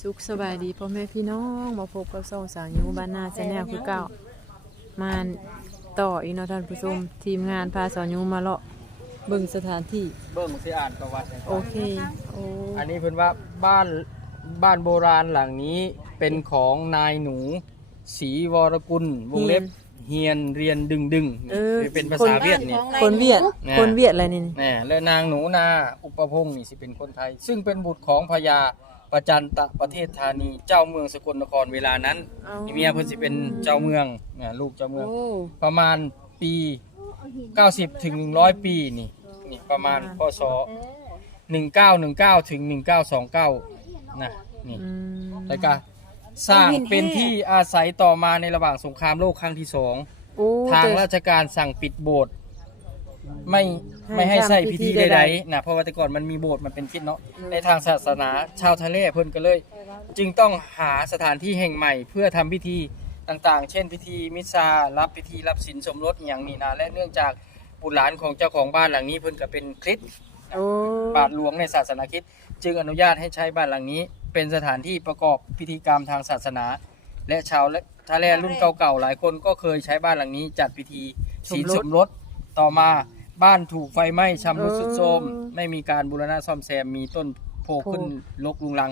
สุขสบายดีพ่อแม่พี่น้องมาพบกับสองสาวยูบ้านนาแชนแนลคือเก่ามาต่ออีกเนาะท่านผู้ชมทีมงานพาสาวยูมาเลาะเบิ่งสถานที่เบิ่งสิอ่านประวัติให้ฟังโอเคโอ้อันนี้เพิ่นว่าบ้านบ้านโบราณหลังนี้เป็นของนายหนูศรีวรกุลวงเล็บเฮียนเรียนดึงดึงเออเป็นภาษาเวียดนี่คนเวียดแน่คนเวียดอะไรนี่แน่และนางหนูนาอุปพงศ์นี่สิเป็นคนไทย ซึ่งเป็นบุตรของพญา ประจันตะประเทศธานีเจ้าเมืองสกลนครเวลานั้นอาเมียเพิ่นสิเป็นเจ้าเมืองเนี่ยลูกเจ้าเมือง โอ้ประมาณปี 90 ถึง 100 ปีนี่นี่ประมาณพศ1919 ถึง 1929 นะนี่อืม แล้วก็สร้างเป็นที่อาศัยต่อมาในระหว่างสงครามโลกครั้งที่สอง โอ้ทางแต่ราชการสั่งปิดโบสถ์ ไม่ให้ไม่ให้ใส่ทำพิพิธีธีใดใดๆๆนะเพราะว่าแต่ก่อนมันมีโบสถ์มันเป็นคิดเนาะในทางศาสนาชาวทะเลเพิ่นก็เลย จึงต้องหาสถานที่แห่งใหม่ เพื่อทำพิธีต่างๆ เช่นพิธีมิสซารับพิธีรับสินสมรสอหย่างนี้นะและเนื่องจากบุตรหลานของเจ้าของบ้านหลังนี้เพิ่นก็เป็นคริสต์โอ้บาทหลวงในศาสนาคริสต์จึงอนุญาตให้ใช้บ้านหลังนี้ เป็นสถานที่ประกอบพิธีกรรมทางศาสนา และชาวทะเลรุ่นเก่าๆหลายคนก็เคยใช้บ้านหลังนี้ จัดพิธีศีลสมรส ต่อมาบ้านถูกไฟไหม้ชำรุดทรุดโทรมไม่มีการบูรณะซ่อมแซมมีต้นโพขึ้นลกลุงลัง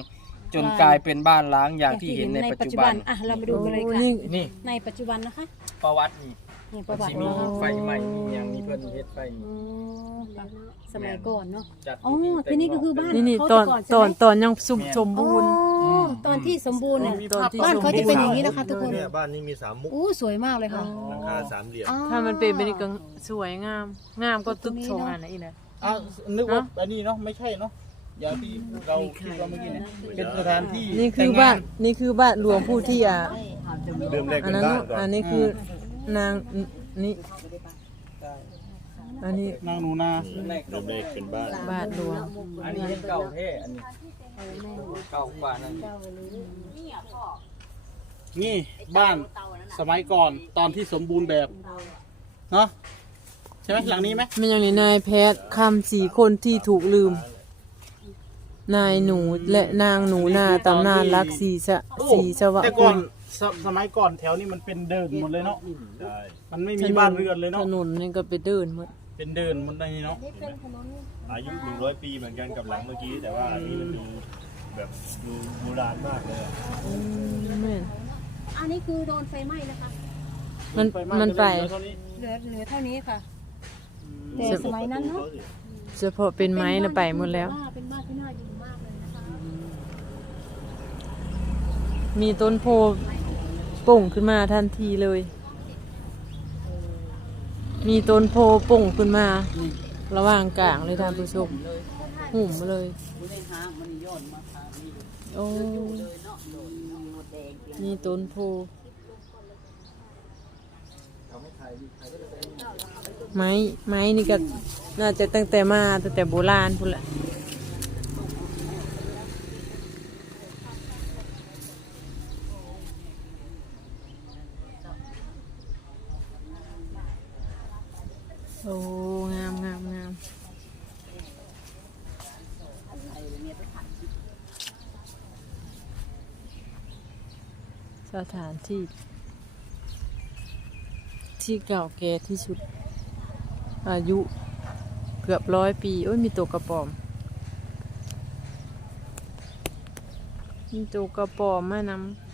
จนกลายเป็นบ้านล้างอย่างที่เห็นในปัจจุบัน อะเรามาดูกันเลยโอ้ค่ะนี่นี่ ในปัจจุบันนะคะ ประวัตินี่ นี่ประวัติสิมีไฟไหม้มีอย่างมีเพิ่นเฮ็ดไฟอ๋อค่ะสมัยก่อนเนาะ จัดอ๋อพิธีที่นี่ก็คือบ้านนี่นี่เขาตอนแต่ก่อนใช่ตอนไหมตอนยังสุมสมบูรณ์ อ๋อตอนที่สมบูรณ์เนี่ย ตอนที่บ้านเขาจะเป็นอย่างนี้นะคะทุกคน เนี่ยบ้านนี้มีสามมุกอู้สวยมากเลยค่ะหลังคาสามเหลี่ยม อ๋อ ถ้ามันเป็นแบบนี้ก็สวยงาม งามก็ตึกตรงนี้โชงเนอะอันนั้นอีกนะอ้าวนึกว่าฮะอันนี้เนาะไม่ใช่เนาะอย่างที่เราคิดว่าเมื่อกี้เนี่ยเป็นสถานที่นี่คือแต่งงบ้านนี่คือบ้านหลวงผู้ที่อะเดิมแรกอันเป็นนั้นบ้านก่อนอันนี้คือ นางนี่อันนี้นางหนูนาเดิมแรกเป็นบ้านบ้านหลวงอันนี้ยังเก่าเท่อันนี้เก่ากว่านั้นนี่บ้านสมัยก่อนตอนที่สมบูรณ์แบบเนาะใช่ไหมหลังนี้ไหมมันยังมีนายแพทย์คำสี่คนที่ถูกลืม นายหนูและนางหนูนาตำนานรักสีสะโอ้สีสวะแต่ก่อนสสมัยก่อนแถวนี้มันเป็นเดินหมดเลยเนาะใช่มันไม่มีบ้านเรือนเลยถเนาะนนนี่ก็ไปเดินหมดเป็นเดินหมดเลยเนาะอายุหนึ่งร้อยปีเหมือนกันกับหลังเมื่อกี้แต่ว่าอันนี้มันดูแบบดูโบราณมากเลยอะอืมแม่นอันนี้คือโดนไฟไหม้นะคะ มันฟหมันไป เหลือเท่านี้เหลือเหลือเท่านี้ค่ะ แต่สมัยนั้นเนาะ เฉพาะเป็นไม้นะไปหมดแล้ว เป็นบ้านที่น่าอยู่มากเลยนะคะ มีต้นโพป่งขึ้นมาทันทีเลย มีต้นโพป่งขึ้นมา ระหว่างกลางเลยท่านผู้ชมหุ่มมาเลย โอ้มีต้นโพไม้ไม้นี่ก็น่าจะตั้งแต่มาตั้งแต่โบราณพุ่นแหละ โอ้งามงามงามสถานที่ ที่เก่าแก่ที่สุด อายุเกือบร้อยปี โอ้ย มีตัวกระป๋อม มีตัวกระป๋อมแมานำ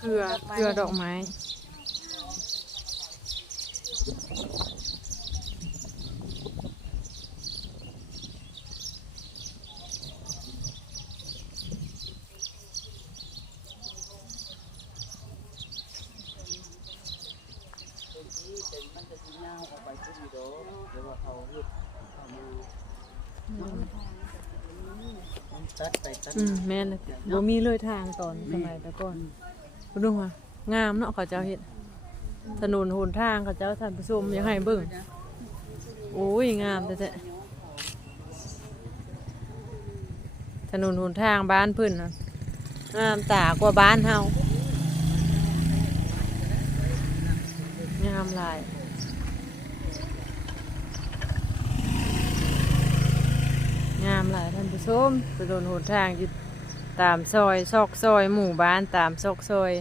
เกลือเกลือดอกไม้ อืมแม่นเลยบ่มีเลยทางตอนสมัยแต่ก่อน บ่รู้ว่างามเนาะเขาเจ้าเฮ็ดถนนหนทางเขาเจ้าท่านผู้ชมอยากให้เบิ่งโอ้ยงามแท้ๆถนนหนทางบ้านเพิ่นนะงามตากว่าบ้านเฮางามลายงามหลายท่านผู้ชมถนนหนทางอยู่ ตามซอยซอกซอย หมู่บ้านตามซอกซอย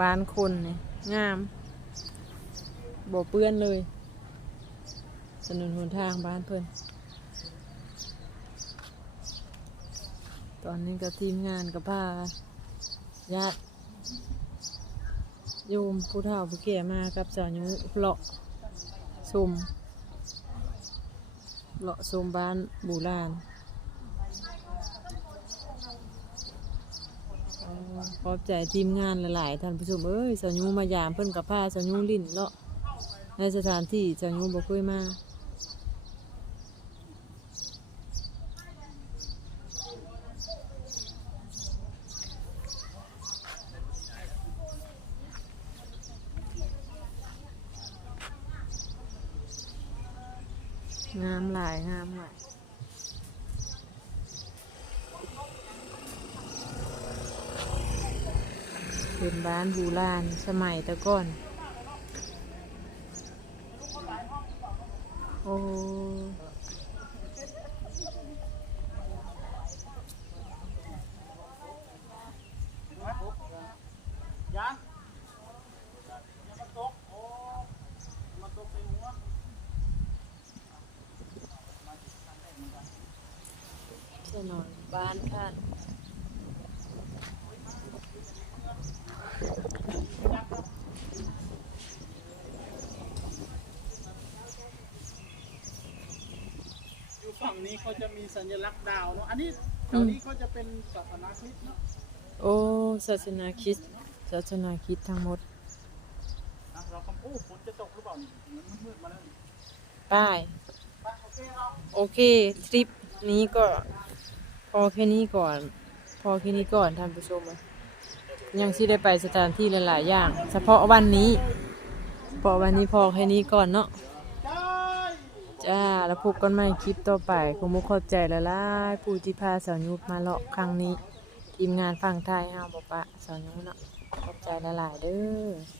บ้านคนนี่งามบ่เปื้อนเลยถนนหนทางบ้านเพิ่อนตอนนี้ก็ทีมงานกับพาญาติโยมผู้เฒ่าผู้แก่มากับสาวยุเลาะชมเลาะชมบ้านบูราณอ๋อ ขอบใจทีมงานหลายๆท่านผู้ชมเอ้ยสายูมายามเพิ่นกับผ้าสายูลิ่นเลาะในสถานที่สายูบ่เคยมา งามหลายงามหลาย เป็นบ้านโบูราณสมัยต่ก่อน โอ้ถนนบ้านท่า นี้เขาจะมีสัญลักษณ์ดาวเนาะอันนี้แถวนี้เขาจะเป็นศาสนาคริสต์เนาะโอ้ศาสนาคริสต์ศาสนาคริสต์ทั้งหมดนะเราก็โอ้ฝนจะตกหรือเปล่านี่เหมือนมืดๆมาแล้วนี่ป้าย ไปโอเคเราโอเค ทริปนี้ก็ พอแค่นี้ก่อน พอแค่นี้ก่อนท่านผู้ชมอะยังที่ได้ไปสถานที่หลายๆอย่าง เฉพาะวันนี้เฉพาะวันนี้พอแค่นี้ก่อนเนาะได้ จ้า แล้วพบกันใหม่คลิปต่อไปขอมุกขอบใจละลายๆผู้ที่พาสาวยุบมาเลาะครั้งนี้ ทีมงานฝั่งไทยเฮาบอกปะสาวยุเนาะขอบใจละลายๆเด้อ